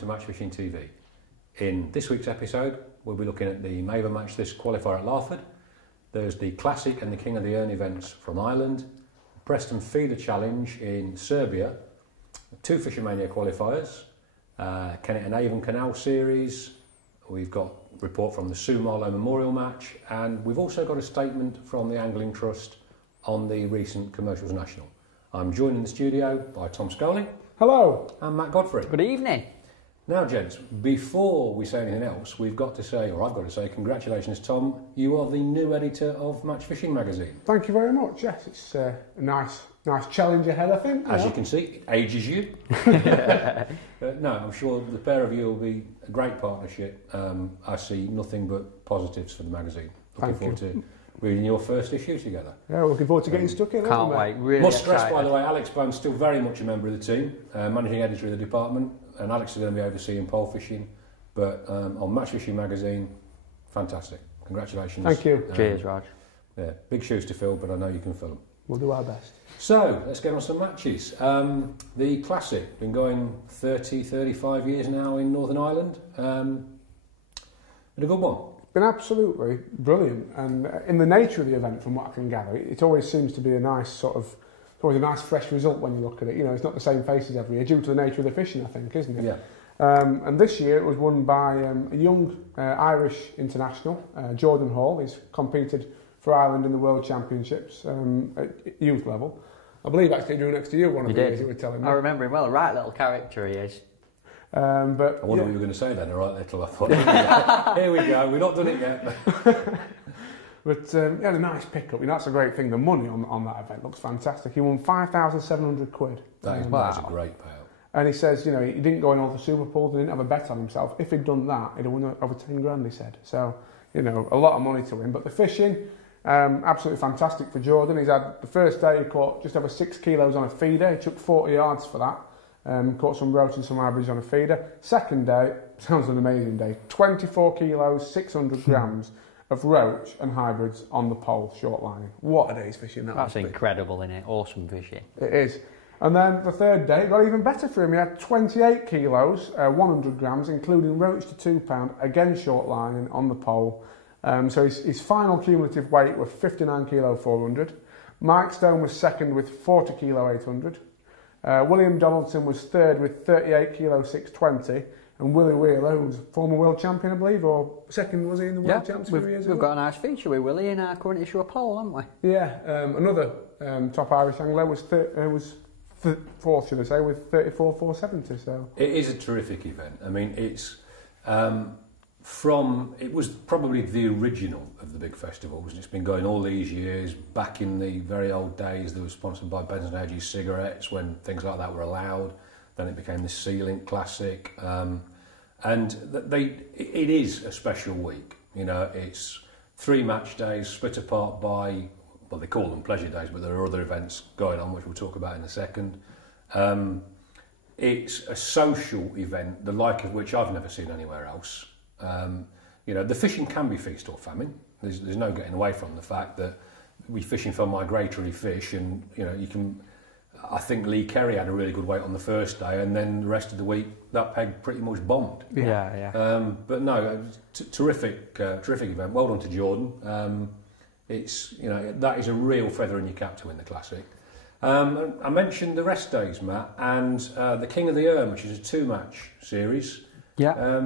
to Match Fishing TV. In this week's episode, we'll be looking at the Maver match this qualifier at Larford. There's the Classic and the King of the Erne events from Ireland, Preston Feeder Challenge in Serbia, 2 Fishing Mania qualifiers, Kennett Avon Canal Series, we've got a report from the Marlow Memorial match, and we've also got a statement from the Angling Trust on the recent Commercials National. I'm joined in the studio by Tom Scholey. Hello. And Matt Godfrey. Good evening. Now, gents, before we say anything else, we've got to say, or I've got to say, congratulations, Tom. You are the new editor of Match Fishing magazine. Thank you very much. Yes, it's a nice challenge ahead, I think. As you can see, it ages you. No, I'm sure the pair of you will be a great partnership. I see nothing but positives for the magazine. Looking forward to reading your first issue together. Yeah, looking forward to getting stuck in. Can't wait. Really Must stress, excited. by the way, Alex Bone's still very much a member of the team, managing editor of the department, and Alex is going to be overseeing pole fishing. But on Match Fishing magazine, fantastic. Congratulations. Thank you. Cheers, Raj. Yeah, big shoes to fill, but I know you can fill them. We'll do our best. So, let's get on some matches. The Classic, been going 30, 35 years now in Northern Ireland. Been a good one. Been absolutely brilliant, and in the nature of the event, from what I can gather, it always seems to be a nice always a nice fresh result when you look at it. You know, it's not the same faces every year due to the nature of the fishing, I think, isn't it? Yeah. And this year it was won by a young Irish international, Jordan Hall. He's competed for Ireland in the World Championships at youth level. I believe actually drew next to you one of the years, you were telling me. I remember him well, a right little character he is. But I wonder what you were going to say then, all right, little. I thought, here we go, we've not done it yet. But he had a nice pickup. You know, that's a great thing. The money on that event looks fantastic. He won £5,700. That is a great payout. And he says, you know, he didn't go in all the super pools, he didn't have a bet on himself. If he'd done that, he'd have won over 10 grand, he said. So, you know, a lot of money to him. But the fishing, absolutely fantastic for Jordan. He's had the first day he caught just over 6 kilos on a feeder. He took 40 yards for that. Caught some roach and some hybrids on a feeder. Second day, sounds an amazing day. 24 kilos, 600 grams of roach and hybrids on the pole, short lining. What a day's fishing that That's incredible, isn't it? Awesome fishing. It is. And then the third day, it got even better for him. He had 28 kilos, 100 grams, including roach to £2, again short lining on the pole. So his final cumulative weight was 59 kilo 400. Mike Stone was second with 40 kilo 800. William Donaldson was third with 38 kilo 620. And Willie Wheeler, who's former world champion, I believe, or second, was he in the world champs a few years ago? We've got a nice feature with Willie in our current issue of pole, haven't we? Yeah, another top Irish angler was fourth, should I say, with 34 470. So it is a terrific event. I mean, it's it was probably the original of the big festivals. It's been going all these years. Back in the very old days, they were sponsored by Benson Hedges cigarettes when things like that were allowed. Then it became the Sea-Link Classic, and it is a special week. You know, it's 3 match days split apart by, well, they call them pleasure days, but there are other events going on which we'll talk about in a second. It's a social event, the like of which I've never seen anywhere else. You know, the fishing can be feast or famine. There's no getting away from the fact that we're fishing for migratory fish, and you know, you can. I think Lee Kerry had a really good weight on the first day, and then the rest of the week that peg pretty much bombed. Yeah. But no, terrific event. Well done to Jordan. It's, you know, that is a real feather in your cap to win the Classic. I mentioned the rest days, Matt, and the King of the Erne, which is a 2-match series. Yeah.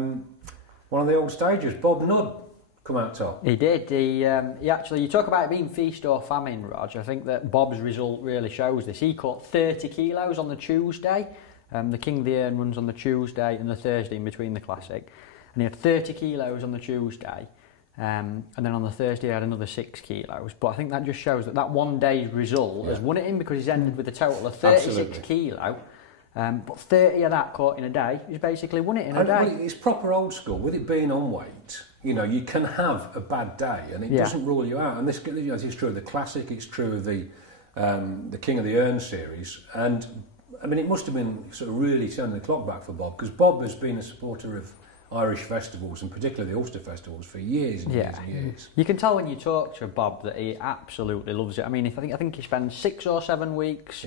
One of the old stagers, Bob Nudd, come out top. He did. He actually, you talk about it being feast or famine, Rog. I think that Bob's result really shows this. He caught 30 kilos on the Tuesday. The King of the Erne runs on the Tuesday and the Thursday in between the Classic. And he had 30 kilos on the Tuesday. And then on the Thursday he had another 6 kilos. But I think that just shows that one day's result has won it in, because he's ended with a total of 36 kilo. But 30 of that caught in a day, he's basically won it in a day. It's proper old school. With it being on weight, you know, you can have a bad day and it doesn't rule you out. And this, you know, it's true of the Classic, it's true of the King of the Erne series. And I mean, it must have been sort of really turning the clock back for Bob, because Bob has been a supporter of Irish festivals, and particularly the Ulster festivals, for years and years and years. You can tell when you talk to Bob that he absolutely loves it. I mean, I think he spends 6 or 7 weeks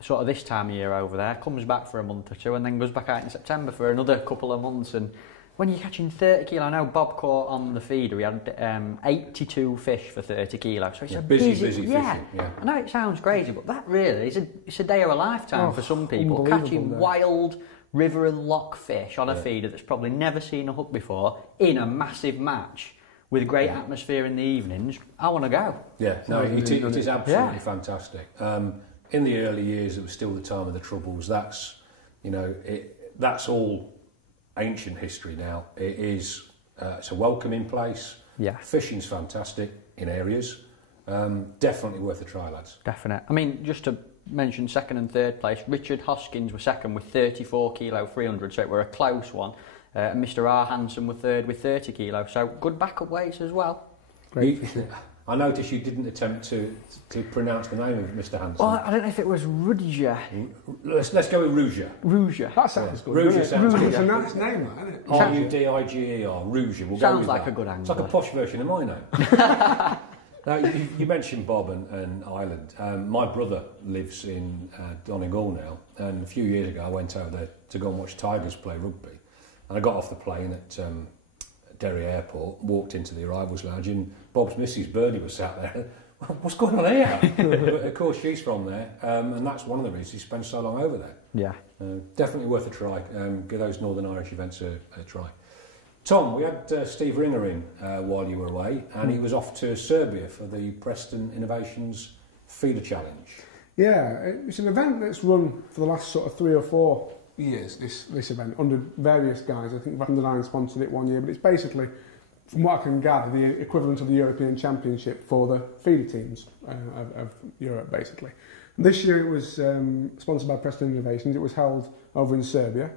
sort of this time of year over there, comes back for a month or two and then goes back out in September for another couple of months. And when you're catching 30 kilo, I know Bob caught on the feeder, he had 82 fish for 30 kilos. So it's a busy fishing. Yeah. I know it sounds crazy, but that really, it's a day of a lifetime for some people. Catching wild river and loch fish on a feeder that's probably never seen a hook before in a massive match with great atmosphere in the evenings. I want to go. Yeah, no, it is absolutely fantastic. In the early years, it was still the time of the Troubles. That's, that's all ancient history now. It is, it's a welcoming place. Yeah. Fishing's fantastic in areas. Definitely worth a try, lads. Definitely. I mean, just to mention second and third place, Richard Hoskins were second with 34 kilo 300, so it were a close one. And Mr R. Hansen were third with 30 kilo, so good backup weights as well. Great. I noticed you didn't attempt to pronounce the name of Mr. Hansen. Well, I don't know if it was Rudger. Let's go with Rouger. Rouger. That sounds good. Rouger sounds good. It's a nice name, that, isn't it? R-U-D-I-G-E-R. Rouger. We'll sounds go with like that. A good angler. It's like a posh version of my name. Now, you mentioned Bob and Ireland. My brother lives in Donegal now, and a few years ago I went over there to go and watch Tigers play rugby. And I got off the plane at Derry Airport, walked into the arrivals lounge, and Bob's missus Bernie was sat there. What's going on here? But of course, she's from there, and that's one of the reasons he spent so long over there. Yeah. Definitely worth a try. Give those Northern Irish events a try. Tom, we had Steve Ringer in while you were away, and he was off to Serbia for the Preston Innovations Feeder Challenge. Yeah, it's an event that's run for the last sort of 3 or 4 years, this event, under various guys. I think Under 9 sponsored it one year, but it's basically, from what I can gather, the equivalent of the European Championship for the feeder teams of Europe, basically. And this year it was sponsored by Preston Innovations. It was held over in Serbia.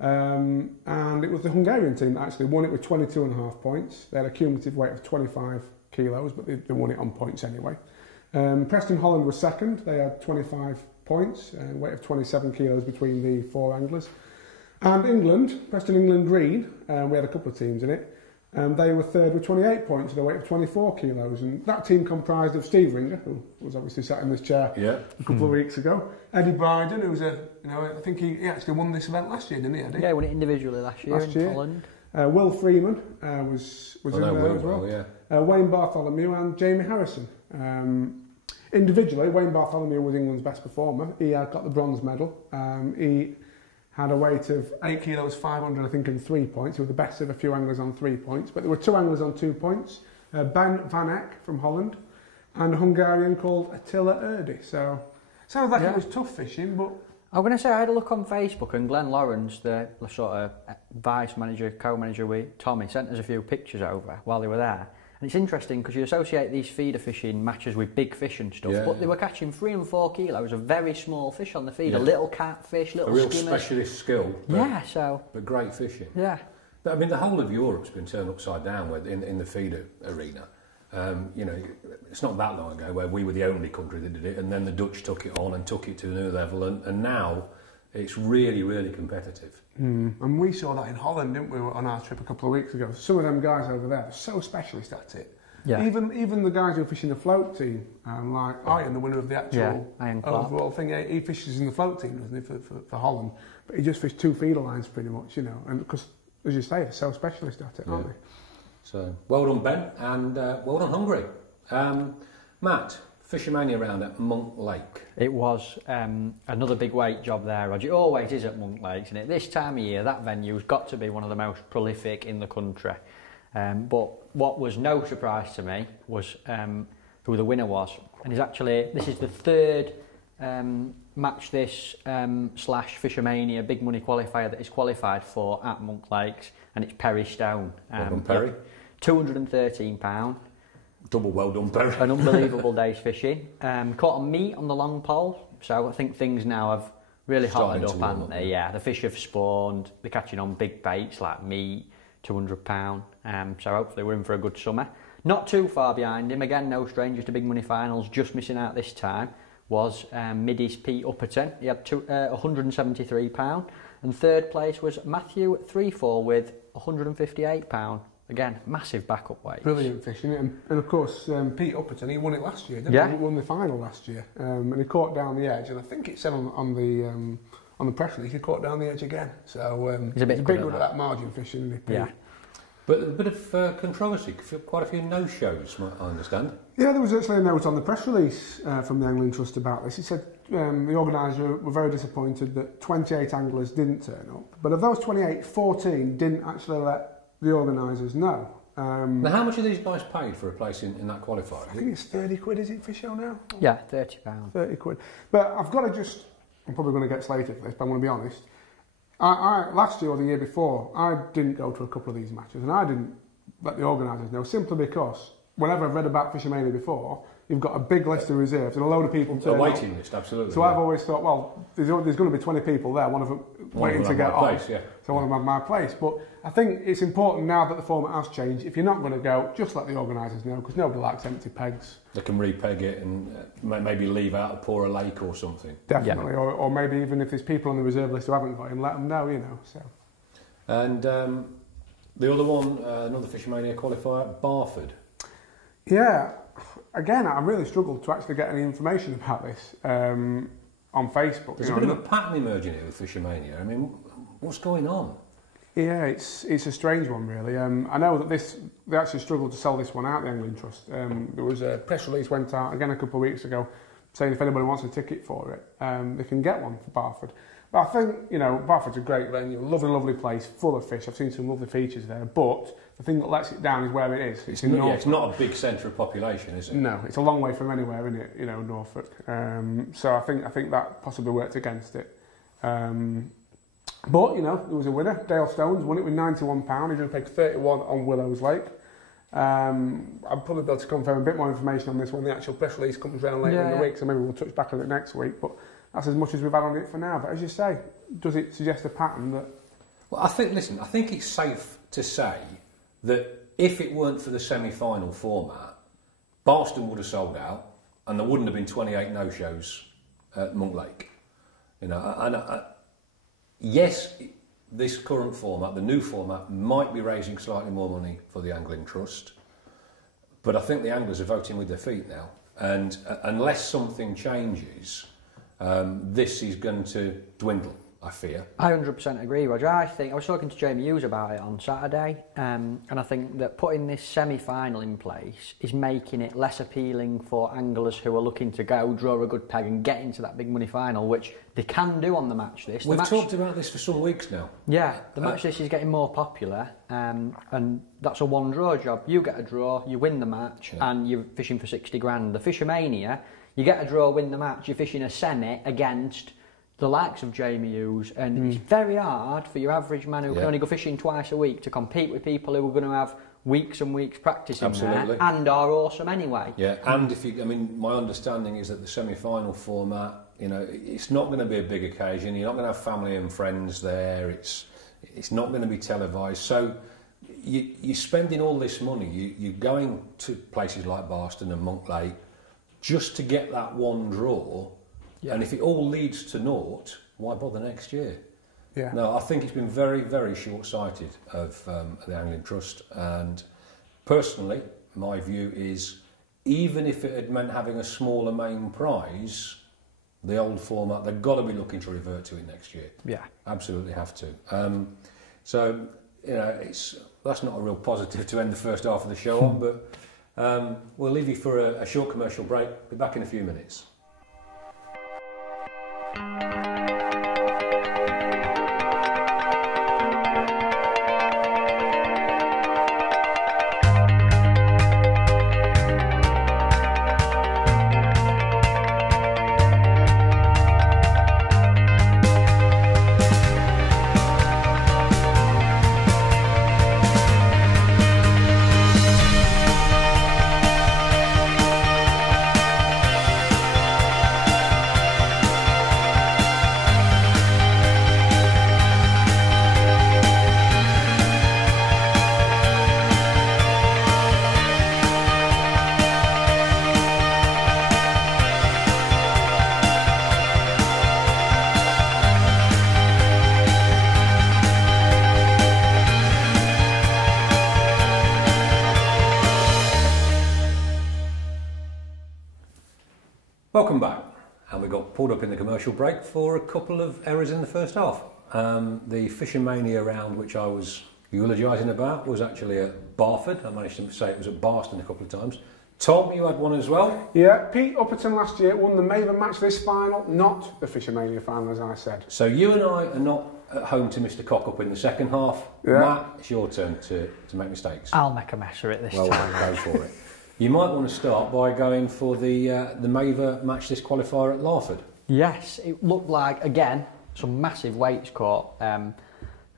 And it was the Hungarian team that actually won it with 22.5 points. They had a cumulative weight of 25 kilos, but they won it on points anyway. Preston Holland was second. They had 25 points, weight of 27 kilos between the 4 anglers. And England, Preston England Green, we had a couple of teams in it, they were third with 28 points with a weight of 24 kilos. And that team comprised of Steve Ringer, who was obviously sat in this chair a couple of weeks ago, Eddie Bryden, who was I think he actually won this event last year, didn't he, Eddie? Yeah, he won it individually last year in Holland. Will Freeman was in there as well. Wayne Bartholomew and Jamie Harrison. Individually, Wayne Bartholomew was England's best performer. He had got the bronze medal. He had a weight of 8 kilos 500, I think, and 3 points. He was the best of a few anglers on 3 points. But there were 2 anglers on 2 points. Ben Van Eck from Holland and a Hungarian called Attila Erde. So, sounds like it was tough fishing, but... I'm going to say I had a look on Facebook, and Glenn Lawrence, the sort of vice manager, co-manager with Tommy, sent us a few pictures over while they were there. And it's interesting because you associate these feeder fishing matches with big fish and stuff, but they were catching 3 and 4 kilos of very small fish on the feeder, little catfish, little skimmers. A real specialist skill. But great fishing. Yeah. But I mean, the whole of Europe's been turned upside down in the feeder arena. It's not that long ago where we were the only country that did it, and then the Dutch took it on and took it to a new level, and now it's really, really competitive. And we saw that in Holland, didn't we, on our trip a couple of weeks ago. Some of them guys over there are so specialist at it. Yeah. Even the guys who fish in the float team, like Ian, the winner of the actual overall thing, he fishes in the float team, doesn't he, for Holland. But he just fished 2 feeder lines pretty much, and because, as you say, they're so specialist at it, aren't they? So, well done, Ben, and well done, Hungary. Matt, Fishermania round at Monk Lake. It was another big weight job there, Roger. It always is at Monk Lake, isn't it? This time of year, that venue's got to be one of the most prolific in the country. But what was no surprise to me was who the winner was. And this is the 3rd match this / Fishermania big money qualifier that is qualified for at Monk Lakes, and it's Perry Stone. Well done, Perry. £213. Double well done, Perry. An unbelievable day's fishing. Caught on meat on the long pole, so I think things now have really hotted up, haven't they? Yeah, the fish have spawned. They're catching on big baits like meat, £200. So hopefully we're in for a good summer. Not too far behind him, again, no stranger to big money finals, just missing out this time, was Middy's Pete Upperton. He had £173. And 3rd place was Matthew 34 with £158. Again, massive backup weights. Brilliant fishing, and of course Pete Upperton, he won it last year, didn't Yeah. he? He won the final last year, and he caught down the edge, and I think it said on the press release he caught down the edge again. So he's a bit good at that margin fishing, isn't he, Pete? Yeah. But a bit of controversy, quite a few no-shows, I understand. Yeah, there was actually a note on the press release from the Angling Trust about this. It said the organiser were very disappointed that 28 anglers didn't turn up, but of those 28, 14 didn't actually let the organisers know. Now, how much are these guys paid for a place in that qualifier? I think it's 30 quid, is it, for show now? Yeah, £30. 30 quid. But I've got to just... I'm probably going to get slated for this, but I'm going to be honest. I last year or the year before, I didn't go to a couple of these matches, and I didn't let the organisers know, simply because whenever I've read about Fishing Mania before, you've got a big list of reserves and a load of people turn up. A waiting list, absolutely. So I've always thought, well, there's going to be 20 people there, one of them waiting to get on. Place, yeah. So one of them have my place. But I think it's important now that the format has changed. If you're not going to go, just let the organisers know, because nobody likes empty pegs. They can repeg it and maybe leave out a poorer lake or something. Definitely. Yeah. Or maybe even if there's people on the reserve list who haven't got him, let them know, you know. So. And the other one, another Fishing Mania qualifier, Barford. Yeah. Again, I really struggled to actually get any information about this on Facebook. There's a bit of a pattern emerging here with Fishing Mania. I mean, what's going on? Yeah, it's a strange one, really. I know that they actually struggled to sell this one out, the Angling Trust. There was a press release went out again a couple of weeks ago saying if anybody wants a ticket for it, they can get one for Barford. But I think, you know, Barford's a great venue, lovely, lovely place, full of fish. I've seen some lovely features there, but the thing that lets it down is where it is. It's not a big centre of population, is it? No, it's a long way from anywhere, isn't it? You know, Norfolk. So I think that possibly worked against it. But, you know, there was a winner. Dale Stones won it with £91. He's going to pay 31 on Willows Lake. I'll probably be able to confirm a bit more information on this when the actual press release comes around later in the week, so maybe we'll touch back on it next week. But that's as much as we've had on it for now. But as you say, does it suggest a pattern that... Well, I think it's safe to say that if it weren't for the semi-final format, Barston would have sold out and there wouldn't have been 28 no-shows at Monk Lake. You know, and yes, this current format, the new format, might be raising slightly more money for the Angling Trust, but I think the anglers are voting with their feet now, and unless something changes, this is going to dwindle, I fear. I 100% agree, Roger. I was talking to Jamie Hughes about it on Saturday, and I think that putting this semi-final in place is making it less appealing for anglers who are looking to go, draw a good peg and get into that big money final, which they can do on the match list. We've talked about this for some weeks now. Yeah, the match list is getting more popular, and that's a one-draw job. You get a draw, you win the match, and you're fishing for 60 grand. The Fishing Mania, you get a draw, win the match, you're fishing a semi against the likes of Jamie Hughes, and it's very hard for your average man who can only go fishing twice a week to compete with people who are going to have weeks and weeks practicing there and are awesome anyway. Yeah, and my understanding is that the semi-final format, you know, it's not going to be a big occasion. You're not going to have family and friends there. It's not going to be televised. So you're spending all this money. You're going to places like Barston and Monk Lake just to get that one draw. Yeah. And if it all leads to naught, why bother next year? Yeah. No, I think it's been very, very short-sighted of the Angling Trust. And personally, my view is, even if it had meant having a smaller main prize, the old format, they've got to be looking to revert to it next year. Yeah, absolutely have to. So you know, that's not a real positive to end the first half of the show on. But we'll leave you for a short commercial break. Be back in a few minutes. Welcome back, and we got pulled up in the commercial break for a couple of errors in the first half. The Fishing Mania round, which I was eulogising about, was actually at Barford. I managed to say it was at Barston a couple of times. Tom, you had one as well? Yeah, Pete Upperton last year won the Maver match this final, not the Fishing Mania final, as I said. So you and I are not at home to Mr. Cock up in the second half. Yeah. Matt, it's your turn to make mistakes. I'll make a mess of it this time. Well, go for it. You might want to start by going for the Maver match this qualifier at Larford. Yes, it looked like, again, some massive weights caught,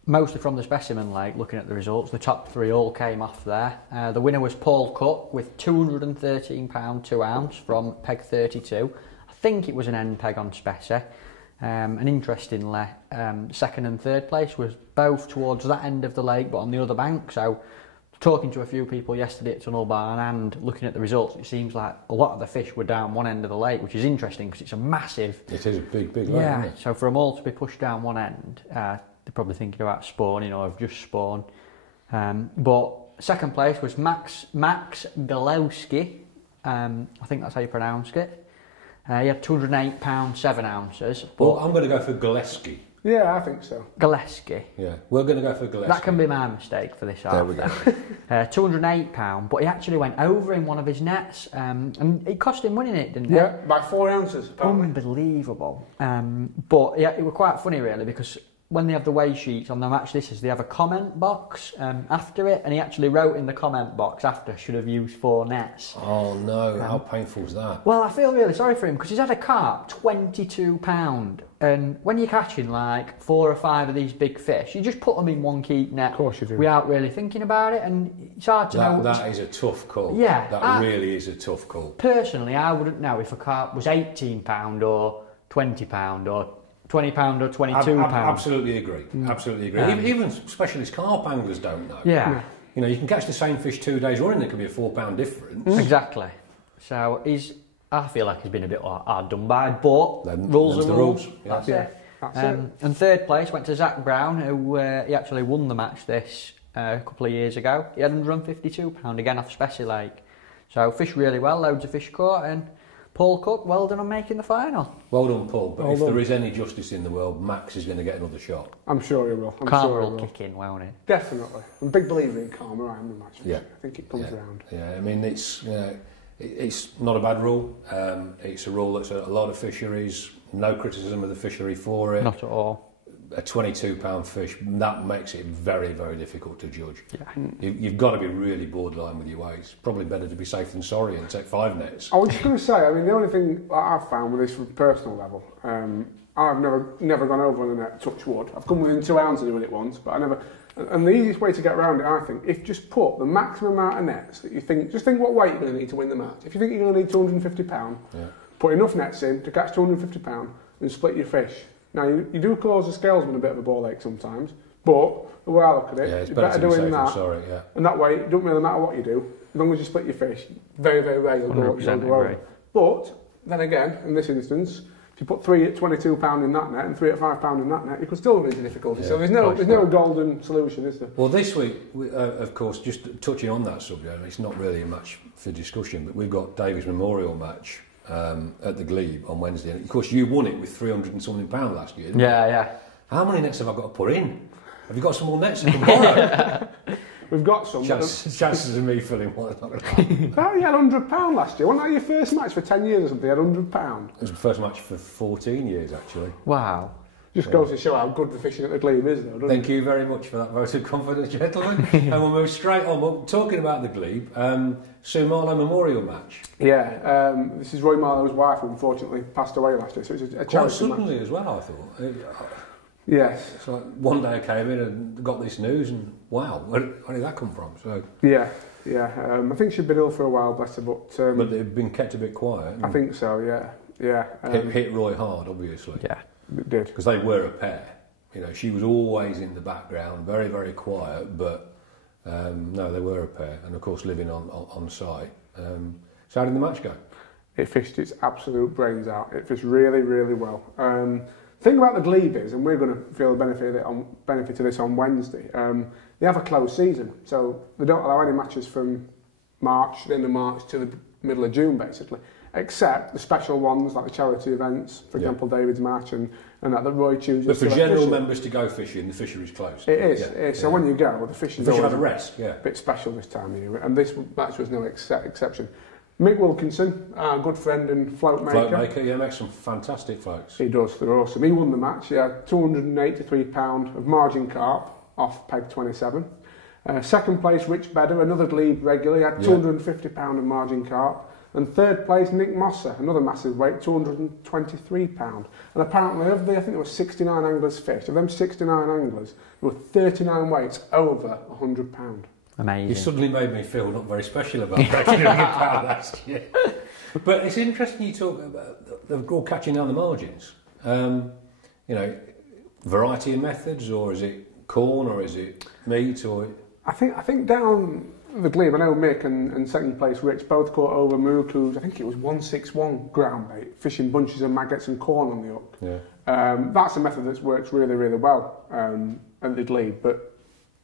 mostly from the specimen lake. Looking at the results, the top three all came off there. The winner was Paul Cook with £213 2 ounce from peg 32. I think it was an end peg on specie. And interestingly, second and third place was both towards that end of the lake but on the other bank. So talking to a few people yesterday at Tunnel Barn and looking at the results, it seems like a lot of the fish were down one end of the lake, which is interesting because it's a massive... It is a big lake, yeah, isn't it? so for them all to be pushed down one end, they're probably thinking about spawning or have just spawned. But second place was Max Galowski. I think that's how you pronounce it. He had £208 7 ounces. Well, I'm going to go for Gillespie. Yeah, I think so. Gillespie. Yeah, we're going to go for Gillespie. That can be my mistake for this half. There we go. £208, but he actually went over in one of his nets, and it cost him winning it, didn't it? Yeah, by 4 ounces, apparently. Unbelievable. But yeah, it was quite funny really, because when they have the weigh sheets on the match they have a comment box after it, and he actually wrote in the comment box after, should have used 4 nets. Oh no, how painful is that? Well, I feel really sorry for him because he's had a carp, £22, and when you're catching like 4 or 5 of these big fish, you just put them in one keep net. Of course you do. Without really thinking about it, and it's hard to know. That is a tough call. Yeah, that really is a tough call. Personally, I wouldn't know if a carp was £18 or £20 or £20 or £22. Absolutely agree. Absolutely agree. Even specialist carp anglers don't know. Yeah. You know, you can catch the same fish 2 days running. There could be a £4 difference. Exactly. So I feel like he's been a bit hard done by, but rules are the rules. rules. That's Yeah. it. That's it. And third place went to Zach Brown, who he actually won the match this a couple of years ago. He had £152 again off Specie Lake. So fished really well, loads of fish caught, and Paul Cook, well done on making the final. Well done, Paul. But Well if done. there is any justice in the world, Max is going to get another shot. I'm sure he will. Karma will kick in, won't it? Definitely. I'm a big believer in karma. I am the match. Yeah. I think it comes round. Yeah, I mean, it's not a bad rule. It's a rule that's a lot of fisheries. No criticism of the fishery for it. Not at all. A £22 fish, that makes it very, very difficult to judge. Yeah. You've got to be really borderline with your weights. Probably better to be safe than sorry and take 5 nets. I was just going to say, I mean, the only thing that I've found with this from a personal level, I've never gone over on the net, touch wood. I've come within 2 ounces of doing it once, but I never... And the easiest way to get around it, I think, is just put the maximum amount of nets that you think... Just think what weight you're going to need to win the match. If you think you're going to need £250, put enough nets in to catch £250 and split your fish. Now, you do cause the scalesman a bit of a ball ache sometimes, but the way I look at it, It's you're better better to be doing safe that. than sorry, yeah. And that way, it doesn't really matter what you do, as long as you split your fish, very, very rare you'll go 100% over. agree. But, then again, in this instance, if you put 3 at £22 in that net and 3 at £5 in that net, you could still run into difficulty. So there's no golden solution, is there? Well, this week, of course, just touching on that subject, it's not really a match for discussion, but we've got David's Memorial match at the Glebe on Wednesday. And of course, you won it with £300 and something last year, didn't you? Yeah. How many nets have I got to put in? Have you got some more nets I can borrow? We've got some. Chances of me filling one. Oh, you had £100 last year. Wasn't that your first match for 10 years or something? You had £100. It was the first match for 14 years, actually. Wow. Just goes to show how good the fishing at the Glebe is, though, doesn't Thank you very much for that vote of confidence, gentlemen. And we'll move straight on. Well, talking about the Glebe, Sir Marlow Memorial match. Yeah, this is Roy Marlow's wife, who unfortunately passed away last year, so it's a Quite charity suddenly match. as well, I thought. Yes. It's like one day I came in and got this news, and wow, where did that come from? So, Yeah. I think she'd been ill for a while, bless her, but they've been kept a bit quiet. I think so. Yeah. Hit Roy hard, obviously. Yeah. It did. Because they were a pair. You know, she was always in the background, very, very quiet, but no, they were a pair, and of course living on site. So how did the match go? It fished its absolute brains out. It fished really, really well. The thing about the Glebe is, and we're going to feel the benefit of this on Wednesday, they have a closed season, so they don't allow any matches from the end of March to the middle of June, basically. except the special ones like the charity events, for example, David's Match and that Roy chooses. But for general members to go fishing, the fishery's closed. It is. So when you go, the fishing's the fish had a rest. Yeah, a bit special this time of year, and this match was no exception. Mick Wilkinson, our good friend and float maker. Float maker, yeah, makes some fantastic floats. He does, they're awesome. He won the match. He had £283 of margin carp off peg 27. Second place, Rich Bedder, another Glebe regular, he had £250 of margin carp. And third place, Nick Mosser, another massive weight, £223. And apparently, I think there were 69 anglers fished. Of them 69 anglers, there were 39 weights over £100. Amazing. You suddenly made me feel not very special about breaking £100 last year. But it's interesting you talk about the all catching down the margins. Variety of methods, or is it corn, or is it meat, or... I think down the Glebe, I know Mick and second place Rich both caught over Muruku's, I think it was 161 ground bait, fishing bunches of maggots and corn on the hook. Yeah. That's a method that works really, really well at the Glebe. But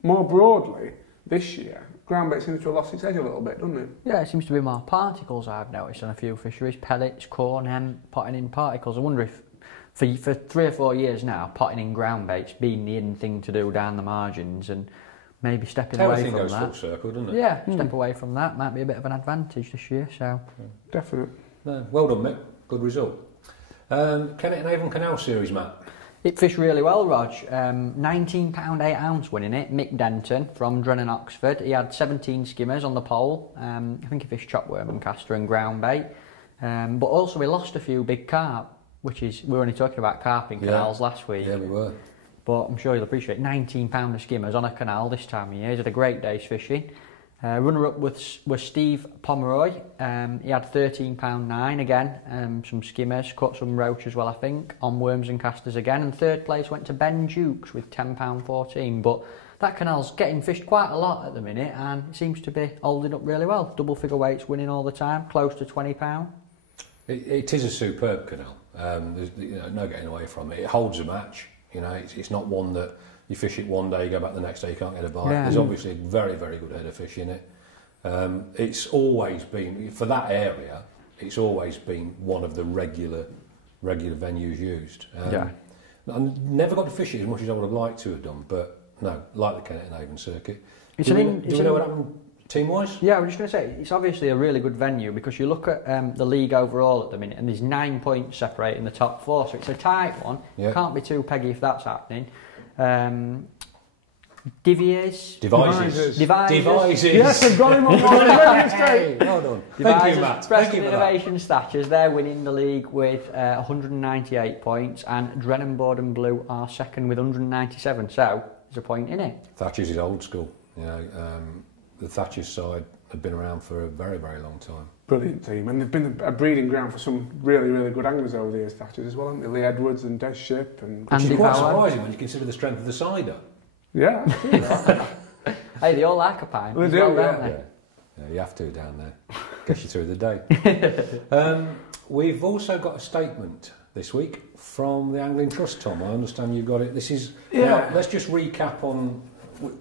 more broadly, this year, ground bait seems to have lost its edge a little bit, doesn't it? Yeah, it seems to be more particles, I've noticed, on a few fisheries. Pellets, corn, hemp, potting in particles. I wonder if, for 3 or 4 years now, potting in ground bait's been the in thing to do down the margins, and maybe stepping away from that. Everything goes full circle, doesn't it? Yeah, step away from that might be a bit of an advantage this year, so... Definitely. No, well done, Mick. Good result. Kennett Avon Canal Series, Matt. It fished really well, Rog. £19 8 ounce winning it. Mick Denton from Drennan, Oxford. He had 17 skimmers on the pole. I think he fished chopworm and castor and ground bait. But also he lost a few big carp, which is, we were only talking about carp in canals last week. Yeah, we were. But I'm sure you'll appreciate £19 of skimmers on a canal this time of year. He's had a great day's fishing. Runner-up was Steve Pomeroy. He had £13.9 again. Some skimmers, caught some roach as well, I think, on worms and casters again. And third place went to Ben Dukes with £10.14. But that canal's getting fished quite a lot at the minute, and it seems to be holding up really well. Double figure weights winning all the time, close to £20. It is a superb canal. There's no getting away from it. It holds a match. It's not one that you fish it one day, you go back the next day, you can't get a bite. Yeah. There's obviously a very, very good head of fish in it. It's always been, for that area, it's always been one of the regular venues used. I never got to fish it as much as I would have liked to have done, but no, like the Kennett Avon circuit. Do we know what happened team-wise? Yeah, I was just going to say, it's obviously a really good venue because you look at the league overall at the minute and there's 9 points separating the top 4, so it's a tight one. Yeah. Can't be too peggy if that's happening. Devises. Yes, I've got him on Hey, well done. Thank you, Matt. Preston Innovation Statures, they're winning the league with 198 points, and Drennan Board and Blue are second with 197, so there's a point in it. Thatcher's is old school. The Thatcher's side have been around for a very, very long time. Brilliant team, and they've been a breeding ground for some really, really good anglers over the years, Thatcher's as well, haven't they? Lee Edwards and Des Ship. And which is quite surprising when you consider the strength of the cider. Yeah. Hey, they all like a pint. They do, don't they? Yeah, you have to down there. Gets you through the day. We've also got a statement this week from the Angling Trust, Tom. I understand you've got it. This is... Now, let's just recap on...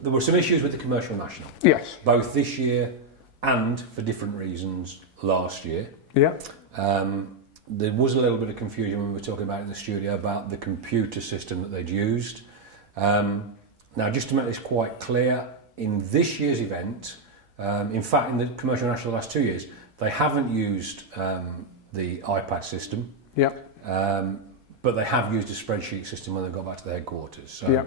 There were some issues with the Commercial National. Yes. Both this year and, for different reasons, last year. Yeah. There was a little bit of confusion when we were talking about it in the studio about the computer system that they'd used. Now, just to make this quite clear, in this year's event, in fact, in the Commercial National the last 2 years, they haven't used the iPad system. Yeah. But they have used a spreadsheet system when they got back to the headquarters. So,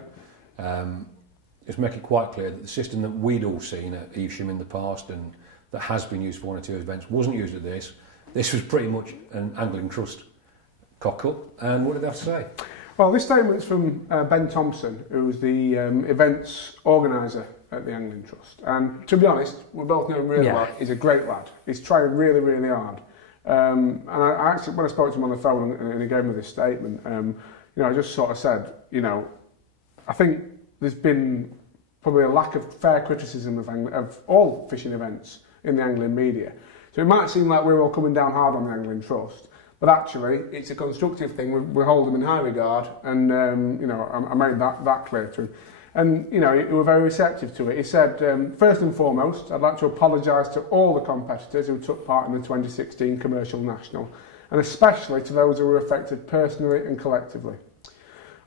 just make it quite clear that the system that we'd all seen at Evesham in the past and that has been used for 1 or 2 events wasn't used at this. This was pretty much an Angling Trust cock-up. And what did they have to say? Well, this statement's from Ben Thompson, who's the events organiser at the Angling Trust. And to be honest, we both know him really well. He's a great lad. He's trying really, really hard. And I actually, when I spoke to him on the phone and he gave me this statement, I just sort of said, I think there's been probably a lack of fair criticism of all fishing events in the angling media. So it might seem like we're all coming down hard on the Angling Trust, but actually it's a constructive thing. We hold them in high regard, and I made that clear to him. And, you know, he was very receptive to it. He said, first and foremost, I'd like to apologise to all the competitors who took part in the 2016 Commercial National, and especially to those who were affected personally and collectively.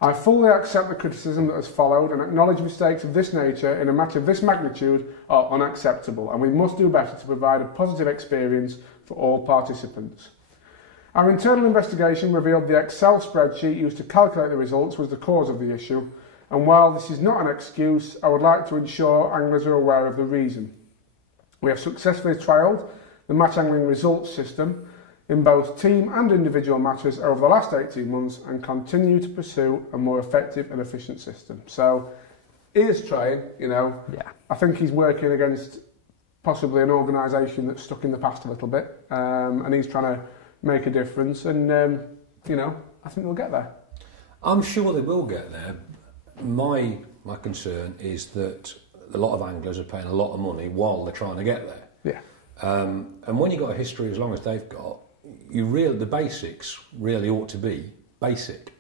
I fully accept the criticism that has followed and acknowledge mistakes of this nature in a matter of this magnitude are unacceptable, and we must do better to provide a positive experience for all participants. Our internal investigation revealed the Excel spreadsheet used to calculate the results was the cause of the issue, and while this is not an excuse, I would like to ensure anglers are aware of the reason. We have successfully trialled the match angling results system in both team and individual matches over the last 18 months and continue to pursue a more effective and efficient system. So he is trying, you know. Yeah. I think he's working against possibly an organisation that's stuck in the past a little bit, and he's trying to make a difference, and you know, I think they'll get there. I'm sure they will get there. My concern is that a lot of anglers are paying a lot of money while they're trying to get there. Yeah. And when you've got a history as long as they've got, the basics really ought to be basic.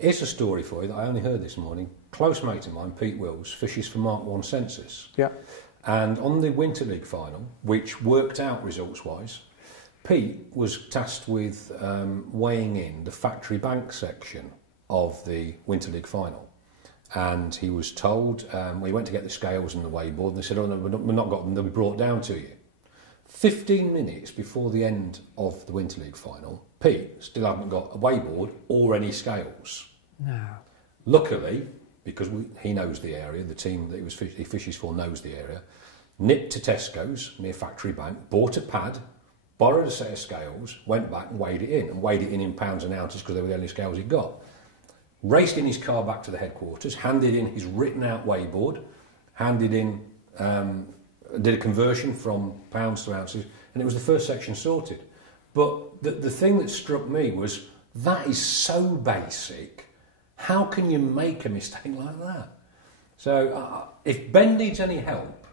Here's a story for you that I only heard this morning. Close mate of mine, Pete Wills, fishes for Mark 1 census. Yeah. And on the Winter League final, which worked out results-wise, Pete was tasked with weighing in the factory bank section of the Winter League final. And he was told, we went to get the scales and the weighboard, and they said, oh no, we've not got them, they'll be brought down to you. 15 minutes before the end of the Winter League final, Pete still hadn't got a weighboard or any scales. No. Luckily, because he knows the area, the team that he fishes for knows the area, nipped to Tesco's near Factory Bank, bought a pad, borrowed a set of scales, went back and weighed it in pounds and ounces because they were the only scales he'd got. Raced in his car back to the headquarters, handed in his written out weighboard, did a conversion from pounds to ounces, and it was the first section sorted. But the thing that struck me was, that is so basic. How can you make a mistake like that? So if Ben needs any help,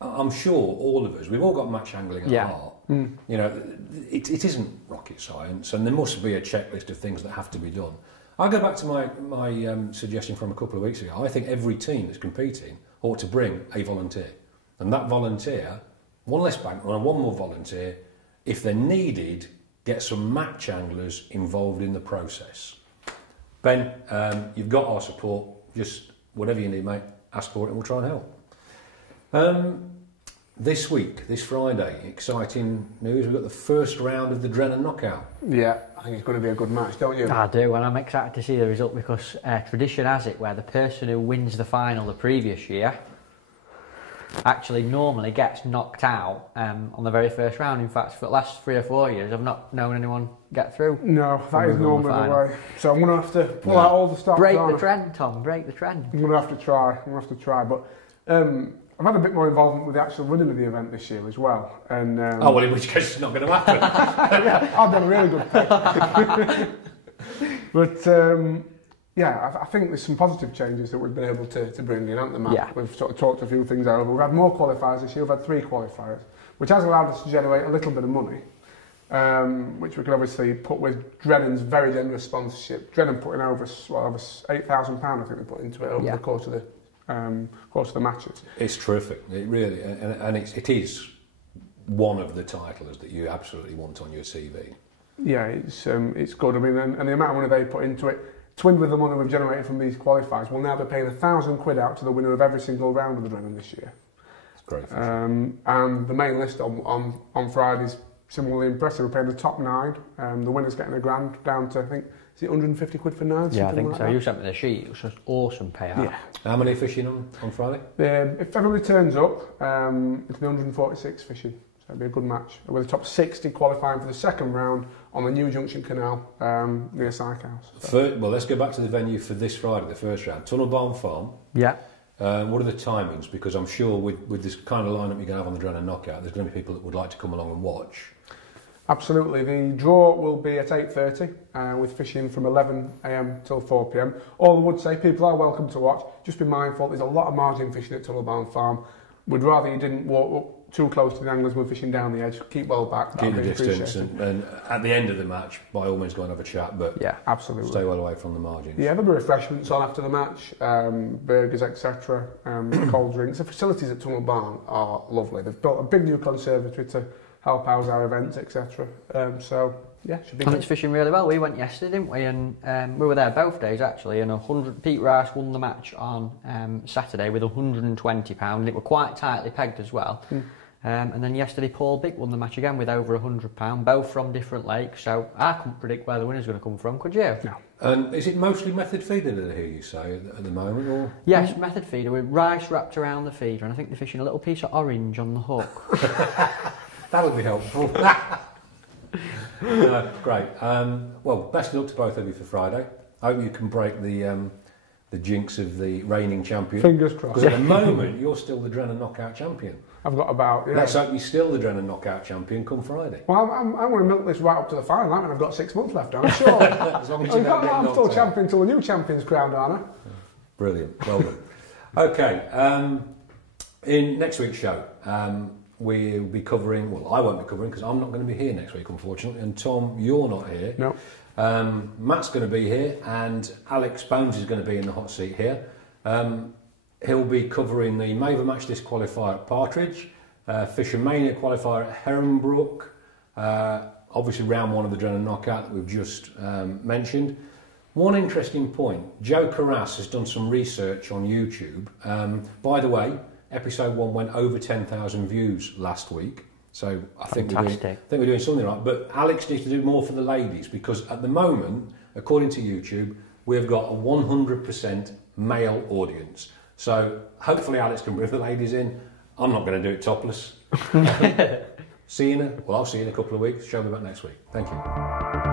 I'm sure all of us, we've all got match angling at heart. You know, it isn't rocket science, and there must be a checklist of things that have to be done. I'll go back to my suggestion from a couple of weeks ago. I think every team that's competing ought to bring a volunteer. And that volunteer, one less banker and one more volunteer, if they're needed, get some match anglers involved in the process. Ben, you've got our support. Just whatever you need, mate, ask for it and we'll try and help. This week, this Friday, exciting news. We've got the first round of the Drennan knockout. Yeah, I think it's going to be a good match, don't you? I do, and I'm excited to see the result because tradition has it where the person who wins the final the previous year actually normally gets knocked out on the very first round. In fact, for the last 3 or 4 years, I've not known anyone get through. No, that is normally the way. So I'm going to have to pull out all the stops. Break the trend, Tom, break the trend. I'm going to have to try. But I've had a bit more involvement with the actual running of the event this year as well. And oh, well, in which case it's not going to happen. Yeah, I've done a really good pick. But yeah, I think there's some positive changes that we've been able to bring in, haven't there, Matt? Yeah. We've sort of talked a few things over. We've had more qualifiers this year. We've had 3 qualifiers, which has allowed us to generate a little bit of money, which we can obviously put with Drennan's very generous sponsorship. Drennan put in over £8,000, I think they put into it over the course of the matches. It's terrific, it really, and it is one of the titles that you absolutely want on your CV. Yeah, it's good. I mean, and the amount of money they put into it, twinned with the money we've generated from these qualifiers, we'll now be paying £1,000 out to the winner of every single round of the Drennan this year. It's great. And the main list on Friday's similarly impressive. We're paying the top 9. The winner's getting £1,000 down to, I think, is it £150 for 9? Yeah, I think like so. That? You sent me the sheet. It was just awesome payout. Yeah. How many fishing on Friday? If everybody turns up, it'll be 146 fishing. So it'll be a good match. With the top 60 qualifying for the second round on the New Junction Canal near Syke House. So. Well, let's go back to the venue for this Friday, the first round. Tunnel Barn Farm. Yeah. What are the timings? Because I'm sure with this kind of lineup you're going to have on the Drennan knockout, there's going to be people that would like to come along and watch. Absolutely. The draw will be at 8:30 with fishing from 11 a.m. till 4 p.m. All I would say, people are welcome to watch. Just be mindful, there's a lot of margin fishing at Tunnel Barn Farm. We'd rather you didn't walk up too close to the anglers when fishing down the edge. Keep well back. Keep the distance, and at the end of the match, by all means, go and have a chat. But yeah, absolutely, stay well away from the margins. Yeah, there'll be refreshments on after the match, burgers, etc., cold drinks. The facilities at Tunnel Barn are lovely. They've built a big new conservatory to help house our events, etc. So yeah, should be. And it's fishing really well. We went yesterday, didn't we? And we were there both days actually. And Pete Rice won the match on Saturday with £120, and it were quite tightly pegged as well. And then yesterday, Paul Bick won the match again with over £100, both from different lakes. So I couldn't predict where the winner's going to come from, could you? No. And is it mostly method feeder that I hear you say at the moment, or? Yes, method feeder with rice wrapped around the feeder, and I think they're fishing a little piece of orange on the hook. That would be helpful. Great. Well, best of luck to both of you for Friday. I hope you can break the jinx of the reigning champion. Fingers crossed. Because at the moment, you're still the Drennan knockout champion. I've got about... Yeah. Let's hope you're still the Drennan knockout champion come Friday. Well, I'm going to milk this right up to the final, aren't I? I've got 6 months left, aren't I? Sure. As long as you don't get I'm knocked still out. champion till the new champion's crowned, aren't I? Brilliant. Well done. Okay. In next week's show, we'll be covering... Well, I won't be covering because I'm not going to be here next week, unfortunately. And Tom, you're not here. No. Matt's going to be here, and Alex Bones is going to be in the hot seat here. He'll be covering the Maver match disqualifier at Partridge, Fisher Mania qualifier at Herronbrook, obviously round one of the Drennan knockout that we've just mentioned. One interesting point, Joe Carras has done some research on YouTube. By the way, episode 1 went over 10,000 views last week, so I think we're doing something right. But Alex needs to do more for the ladies, because at the moment, according to YouTube, we've got a 100% male audience. So hopefully Alex can bring the ladies in. I'm not going to do it topless. I'll see you in a couple of weeks. Show me back next week. Thank you.